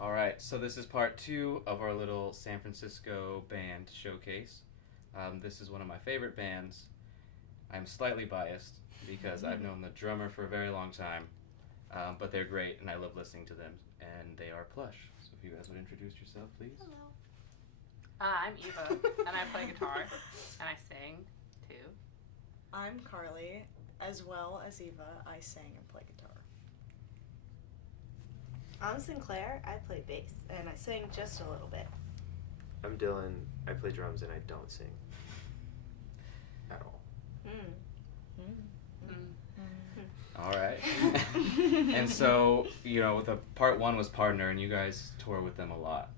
All right, so this is part 2 of our little San Francisco band showcase. This is one of my favorite bands. I'm slightly biased because I've known the drummer for a very long time, but they're great and I love listening to them, and they are Plush. So if you guys would introduce yourself, please. Hello. I'm Eva, and I play guitar, and I sing, too. I'm Carly. As well as Eva, I sing and play guitar. I'm Sinclair. I play bass, and I sing just a little bit. I'm Dylan. I play drums and I don't sing at all. All right. And so, the part 1 was Partner, and you guys tour with them a lot.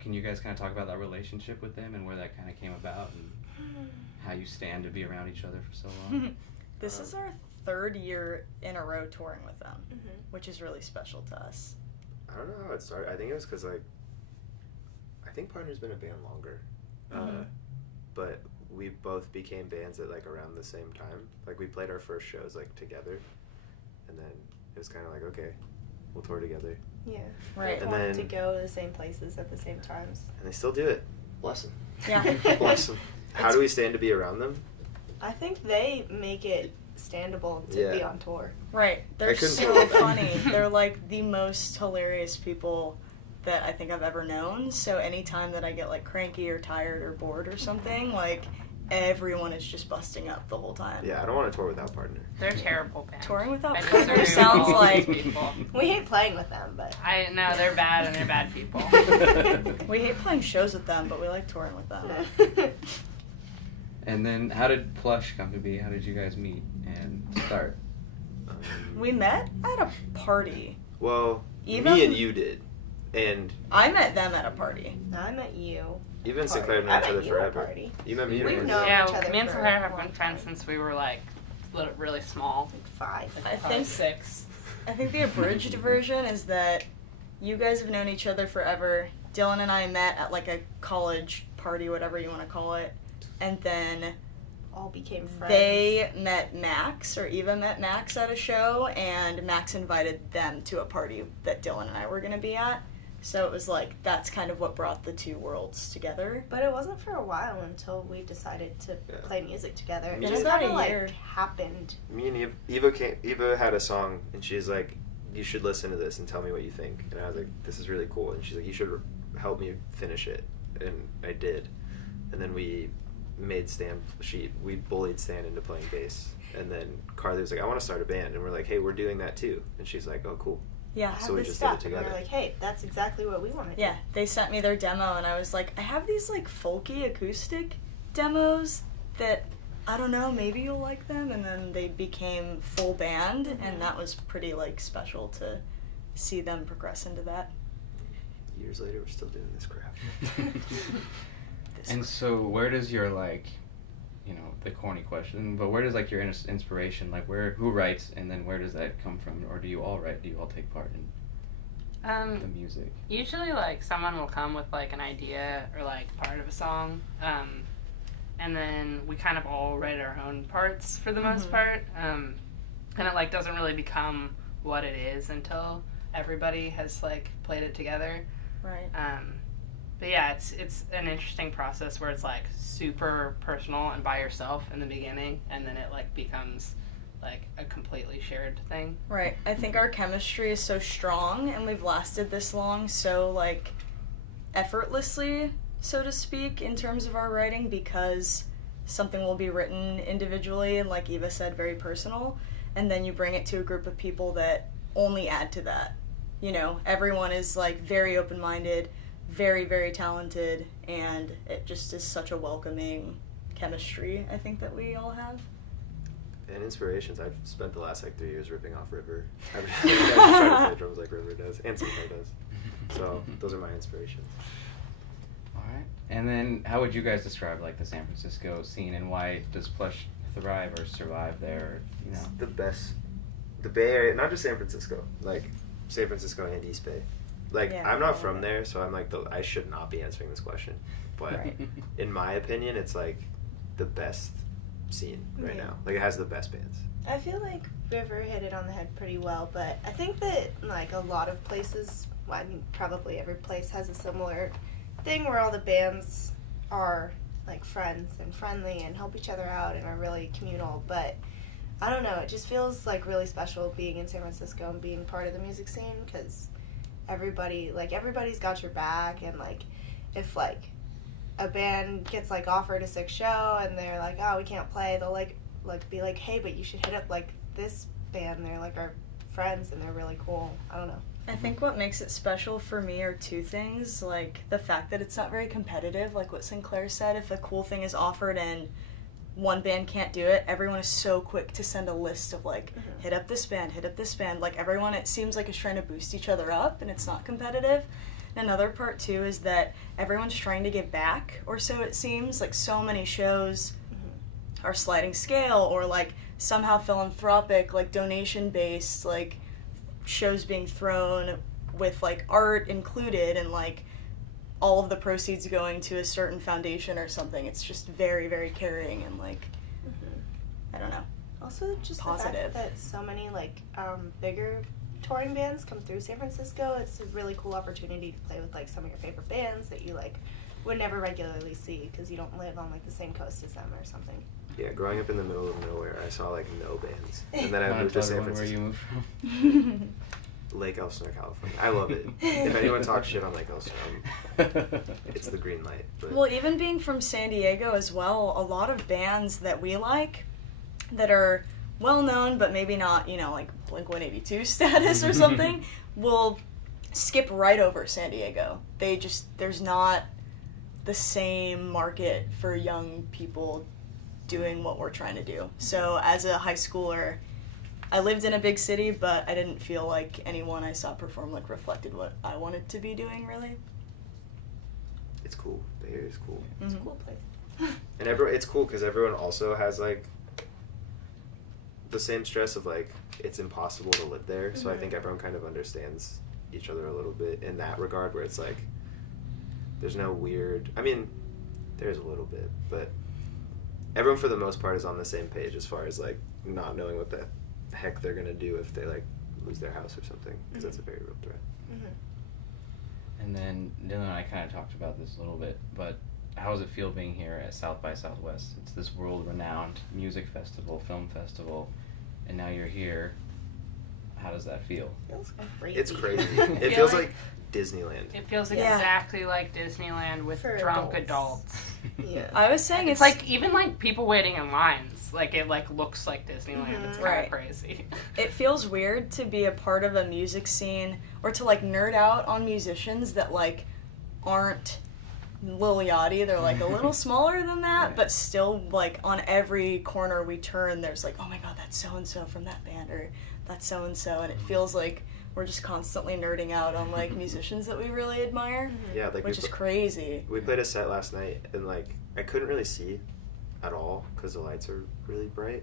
Can you guys kind of talk about that relationship with them and where that kind of came about and how you stand to be around each other for so long? This is our 3rd year in a row touring with them, which is really special to us. I don't know how it started. I think it was because, I think Partner's been a band longer. But we both became bands at, around the same time. We played our first shows, together. And then it was kind of okay, we'll tour together. Yeah. Right. And wanted to go to the same places at the same times. And they still do it. Bless them. Yeah. Bless them. How do we stand to be around them? I think they make it standable to be on tour. Right. They're so funny. They're the most hilarious people that I think I've ever known. So anytime that I get cranky or tired or bored or something, everyone is just busting up the whole time. Yeah, I don't want to tour without Partner. They're a terrible band. Touring without I Partner deserve sounds all like... these people. We hate playing with them, but... I know, they're bad and they're bad people. We hate playing shows with them, but we like touring with them. And then how did Plush come to be? How did you guys meet and start? We met at a party. Well, Eva? me and you did. And I met them at a party. I met you. Eva and Sinclair have known each other forever. Party. You met me at a We've party. known Yeah, each other me and for Sinclair a have long been friends time. since we were really small. 5. I think 6. I think the abridged version is that you guys have known each other forever. Dylan and I met at a college party, whatever you want to call it, and then All became friends. they met Max, or Eva met Max at a show, and Max invited them to a party that Dylan and I were going to be at. So it was that's kind of what brought the two worlds together. But it wasn't for a while until we decided to play music together. Me It and- just About kind a of year. happened. Me and Eva had a song, and she's like, you should listen to this and tell me what you think. And I was like, this is really cool. And she's like, you should help me finish it. And I did. And then we made we bullied Stan into playing bass. And then Carly was like, I want to start a band. And we're like, hey, we're doing that too. And she's like, oh, cool. Yeah. I So have we this just did it stuff, and together. we're like, hey, that's exactly what we want to do. Yeah, they sent me their demo, and I was like, I have these folky acoustic demos that, I don't know, maybe you'll like them. And then they became full band, and that was pretty special to see them progress into that. Years later, we're still doing this crap. And so where does your the corny question, but where does your inspiration, who writes, and then where does that come from? Or do you all write? Do you all take part in the music? Usually someone will come with an idea or part of a song, and then we kind of all write our own parts for the most part, and it doesn't really become what it is until everybody has played it together. Right. But yeah, it's an interesting process where it's super personal and by yourself in the beginning, and then it becomes a completely shared thing. Right. I think our chemistry is so strong, and we've lasted this long so effortlessly, so to speak, in terms of our writing, because something will be written individually and, like Eva said, very personal, and then you bring it to a group of people that only add to that. Everyone is very open-minded, very, very talented, and it just is such a welcoming chemistry, I think, that we all have. And inspirations, I've spent the last 3 years ripping off River. I've tried to play drums like River does, and Sinclair does. So those are my inspirations. All right. And then how would you guys describe the San Francisco scene, and why does Plush thrive or survive there? It's the best. The Bay Area, not just San Francisco, San Francisco and East Bay. I'm not from there, so I'm I should not be answering this question. But in my opinion, it's the best scene right now. It has the best bands. I feel like River hit it on the head pretty well, but I think that a lot of places well, I mean, probably every place has a similar thing where all the bands are like friends and friendly and help each other out and are really communal, but I don't know, it just feels like really special being in San Francisco and being part of the music scene, because everybody's got your back, and like if like a band gets like offered a sick show and they're like, oh, we can't play, they'll like be like, hey, but you should hit up like this band, they're like our friends and they're really cool. I don't know. I think what makes it special for me are two things, like the fact that it's not very competitive, like what Sinclair said. If a cool thing is offered and one band can't do it, everyone is so quick to send a list of like, hit up this band, like everyone, it seems like, is trying to boost each other up, and it's not competitive. And another part too is that everyone's trying to give back, or so it seems. Like so many shows are sliding scale or like somehow philanthropic, like donation based, like shows being thrown with like art included and like all of the proceeds going to a certain foundation or something. It's just very, very caring and like, I don't know. Also just positive. The fact that so many like bigger touring bands come through San Francisco, it's a really cool opportunity to play with like some of your favorite bands that you like would never regularly see because you don't live on like the same coast as them or something. Yeah, growing up in the middle of nowhere, I saw like no bands, and then I moved to San Francisco. Where you moved from? Lake Elsinore, California. I love it. If anyone talks shit on Lake Elsinore, it's the green light. But. Well, even being from San Diego as well, a lot of bands that we like that are well known but maybe not, you know, like Blink-182 status or something, will skip right over San Diego. There's not the same market for young people doing what we're trying to do. So as a high schooler, I lived in a big city, but I didn't feel like anyone I saw perform like reflected what I wanted to be doing, really. It's cool. The area is cool. It's a cool place. And it's cool because everyone also has like the same stress of like it's impossible to live there. So I think everyone kind of understands each other a little bit in that regard, where it's like there's no weird. I mean, there's a little bit, but everyone for the most part is on the same page as far as like not knowing what the heck they're gonna do if they like lose their house or something, because that's a very real threat. And then Dylan and I kind of talked about this a little bit, but how does it feel being here at South by Southwest? It's this world-renowned music festival, film festival, and now you're here. How does that feel? Feels crazy. It's crazy. It feels like Disneyland. It feels Yeah. exactly like Disneyland with For drunk adults. Yeah. I was saying It's like even like people waiting in lines. Like it like looks like Disneyland. It's kind Right. of crazy. it feels weird to be a part of a music scene or to like nerd out on musicians that like aren't Lil Yachty. They're like a little smaller than that, but still like on every corner we turn there's like, oh my god, that's so and so from that band, or that's so and so, and it feels like we're just constantly nerding out on like musicians that we really admire. Yeah, like which is crazy. We played a set last night, and like I couldn't really see at all because the lights are really bright,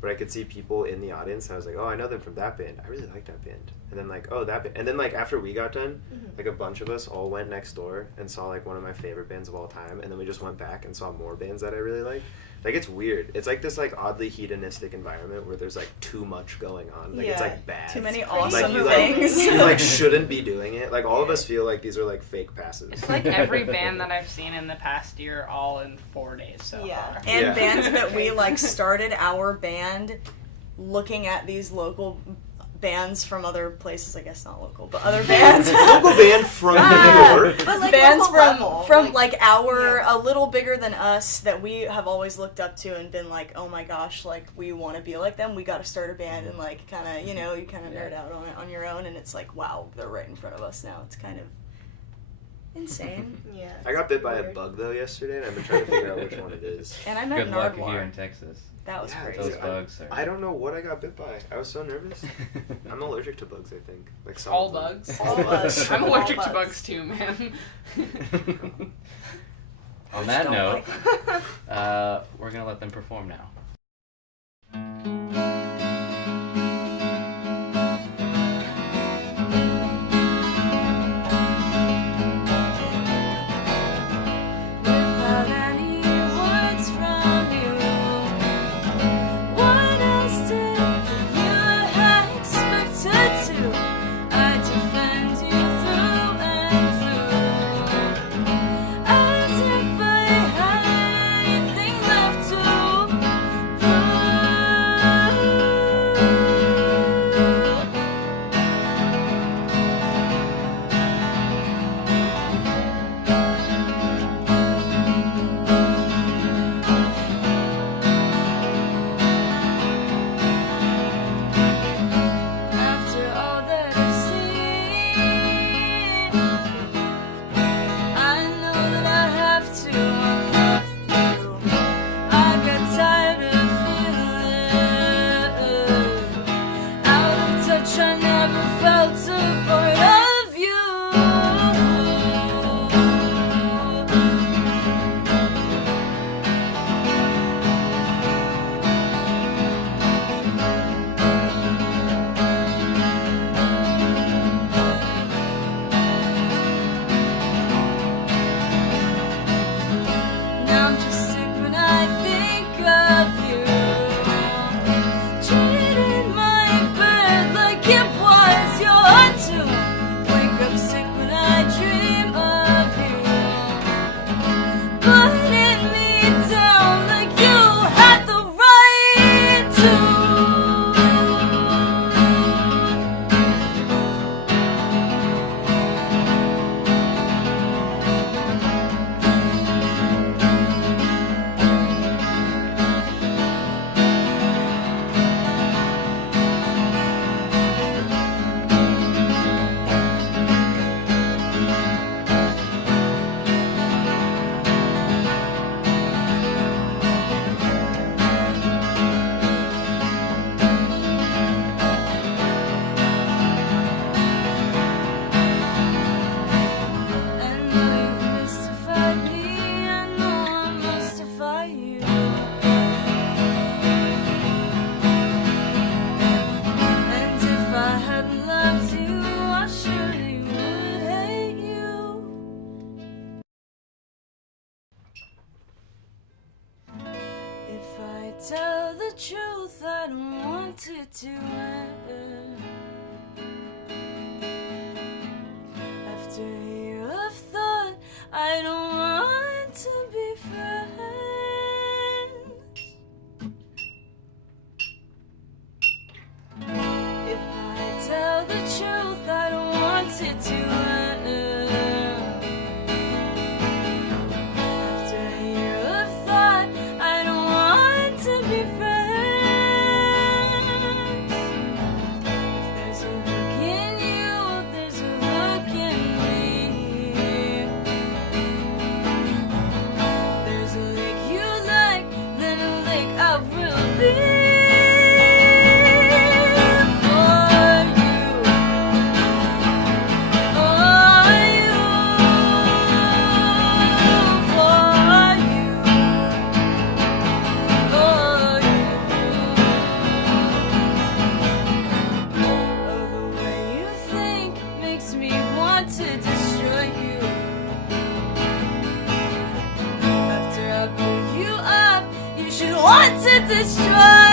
but I could see people in the audience, and I was like, oh, I know them from that band. I really like that band. And then like, oh, that band. And then like after we got done, like a bunch of us all went next door and saw like one of my favorite bands of all time, and then we just went back and saw more bands that I really like. Like it's weird. It's like this like oddly hedonistic environment where there's like too much going on. Like it's Yeah. like bad. Too many It's awesome like, things. you like shouldn't be doing it. Like all of us feel like these are like fake passes. It's like every band that I've seen in the past year all in 4 days so Yeah. far. And Yeah. bands that we like started our band looking at these local bands from other places, I guess not local, but other bands. Local band from New York. But like bands local level, from like our a little bigger than us that we have always looked up to and been like, oh my gosh, like we want to be like them. We got to start a band, and like kind of, you know, you kind of nerd out on it on your own, and it's like, wow, they're right in front of us now. It's kind of insane. Yeah. I got bit by a Weird. bug though yesterday, and I've been trying to figure out which one it is. And I met Good luck Nardwuar. here in Texas. That was Yeah, crazy. Those bugs are... I don't know what I got bit by. I was so nervous. I'm allergic to bugs, I think. Like some All of them. bugs. All bugs. I'm All allergic to bugs. bugs too, man. On that don't note, like we're going to let them perform now. Without any words from you, what else did you expected to? I defend you through tell the truth, I don't want it to end. After a year of thought, I don't want to be friends. If I tell the truth, I don't want it to end. After a year of thought, I don't want to be friends. If there's a hook in you, there's a hook in me. If there's a lick you like, then a lick I will be. To destroy you. After I pull you up, you should want to destroy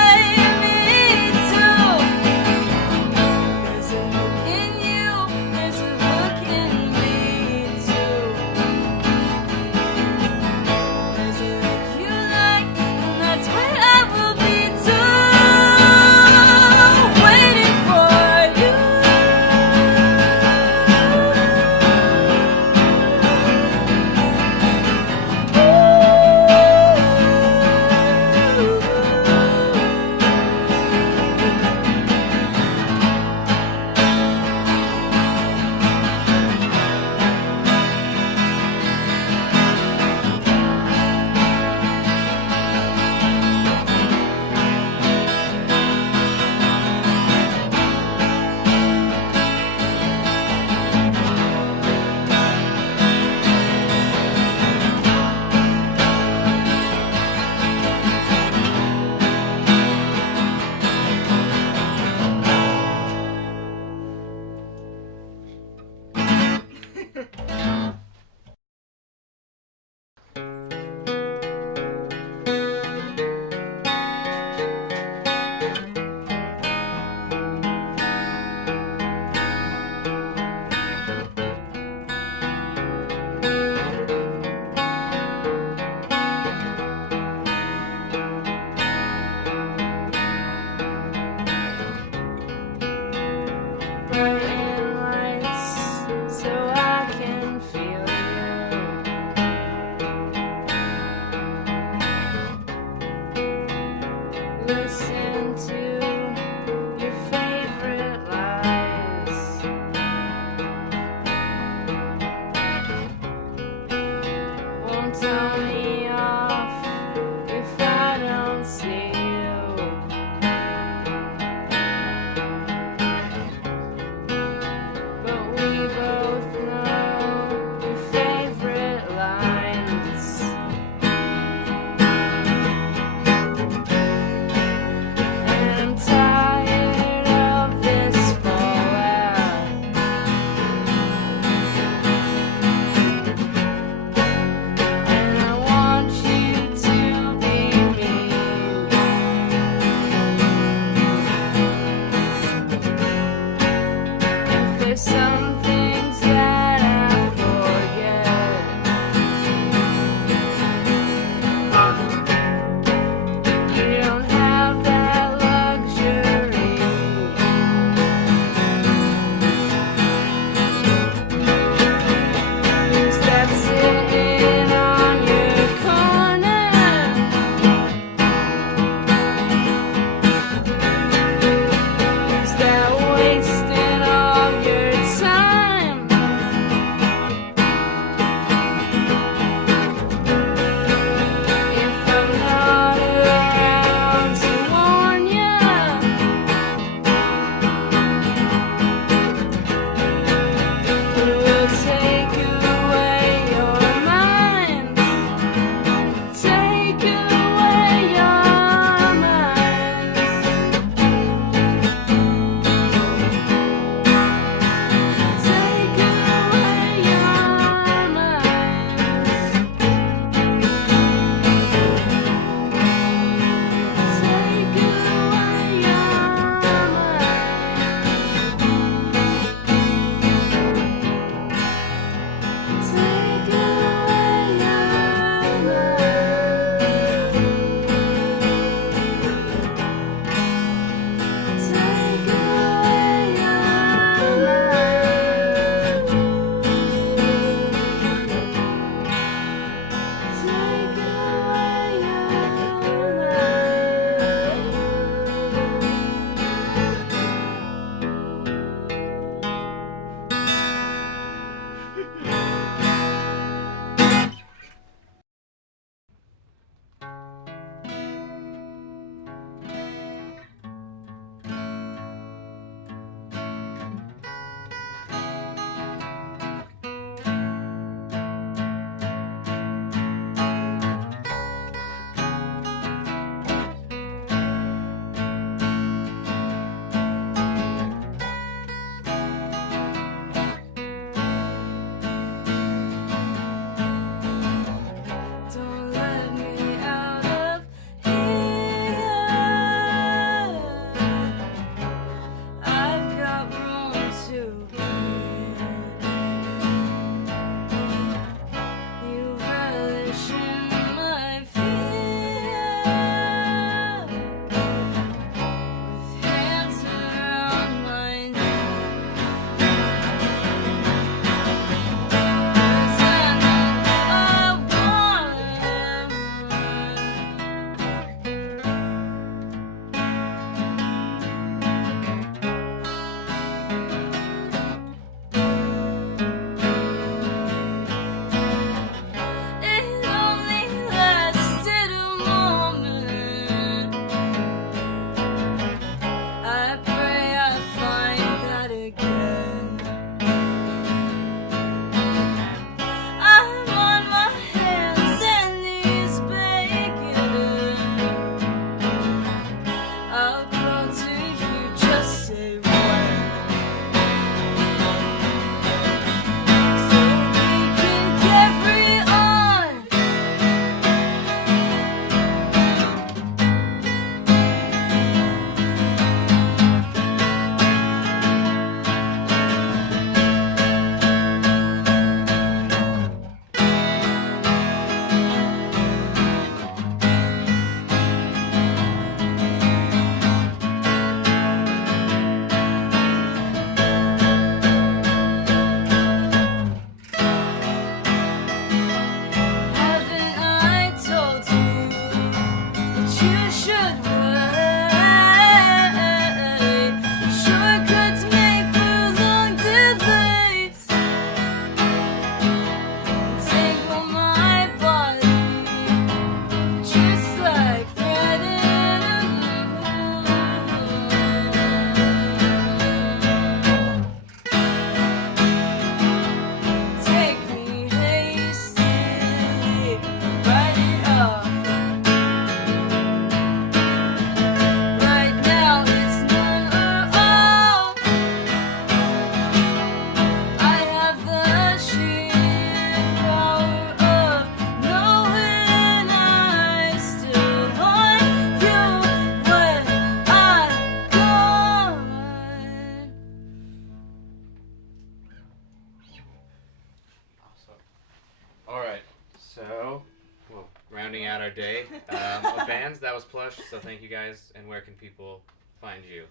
day of bands. That was Plush, so thank you guys. And where can people find you?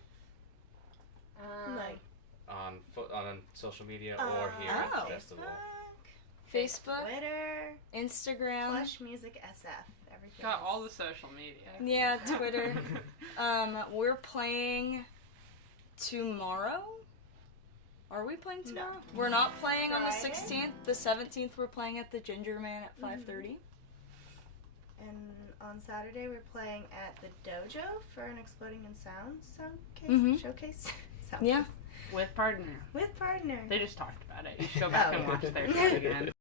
Like On social media or here at the festival? Facebook, Twitter, Instagram. Plush Music SF. Everything. Got all the social media. Yeah, Twitter. We're playing tomorrow. Are we playing tomorrow? No. We're not playing on the Friday? 16th. The 17th, we're playing at the Ginger Man at 5:30. And on Saturday we're playing at the Dojo for an Exploding in Sound showcase. Yeah. With partner. With partner. They just talked about it. You should go back and watch their show again.